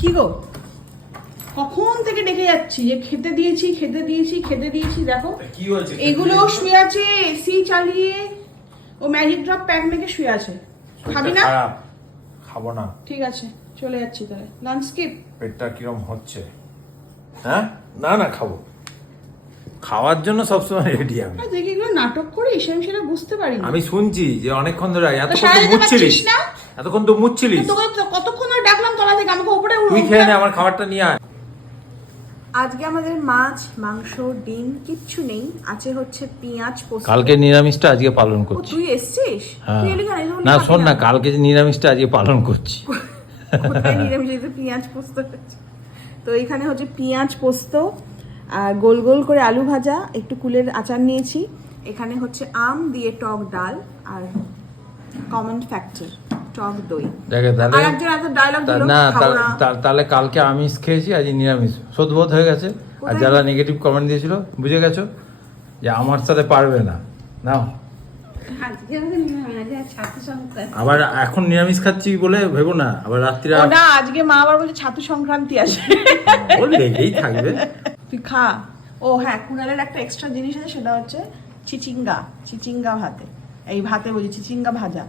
কি গো, কখন থেকে ডেকে যাচ্ছি যে খেতে দিয়েছি খেতে দিয়েছি খেতে দিয়েছি। দেখো কি হয়েছে? এগুলো শুয়ে আছে এসি চালিয়ে, ও ম্যাজিক ড্রপ প্যাক মেখে শুয়ে আছে। খাবি না? খাবো না। ঠিক আছে চলে যাচ্ছি তাহলে, লাঞ্চ স্কিপ। পেটটা কিরম হচ্ছে? হ্যাঁ, না না খাবো, খাওয়ার জন্য সবসময় রেডি আমি। দেখি এগুলো নাটক করিস, আমি সেটা বুঝতে পারি না। আমি শুনছি যে অনেকক্ষণ ধরে এতক্ষণ সারা তো দিতে মুচ্ছিলিস পারছিস না? এতক্ষণ তো মুচ্ছিলিস। তোকে তো কতক্ষণ ধরে ডাকলাম তলা থেকে, আমাকে উপরে তুই খেয়ে নে, আমার খাবারটা নিয়ে আয়। আজকে আমাদের মাছ মাংস ডিম কিচ্ছু নেই, আছে হচ্ছে পেঁয়াজ পোস্ত। কালকে নিরামিষটা আজকে পালন ও করছি। তুই এসছিস? হ্যাঁ। তুই এলি কেন? এগুলো না খাবি শোন না, কালকে যে নিরামিষটা আজকে পালন করছি। কোথায় নিরামিষ? এই যে পেঁয়াজ পোস্ত হচ্ছে। তো এখানে হচ্ছে পেঁয়াজ পোস্ত আর গোল গোল করে আলু ভাজা, একটু কুলের আচার নিয়েছি। এখানে হচ্ছে আম দিয়ে টক ডাল আর কমন ফ্যাক্টর টক দই। দেখে তাহলে আর একজন এত ডায়লগ দিল না, খাবো না। তাহলে কালকে আমিষ খেয়েছি, আজ নিরামিষ। সদবোধ হয়ে গেছে। আর কোথায়? যারা নেগেটিভ কমেন্ট দিয়েছিল বুঝে গেছো যে আমার সাথে পারবে না। নাও আবার এখন নিরামিষ খাচ্ছি বলে ভেবো না আবার রাত্রিরে ও না, আজকে মা আবার বলছে ছাতু সংক্রান্তি আছে। ও লেগেই থাকবে। তুই খা। ও হ্যাঁ, কুণালের একটা এক্সট্রা জিনিস আছে, সেটা হচ্ছে চিচিঙ্গা ভাতে। এই ভাতে বলি চিচিঙ্গা ভাজা।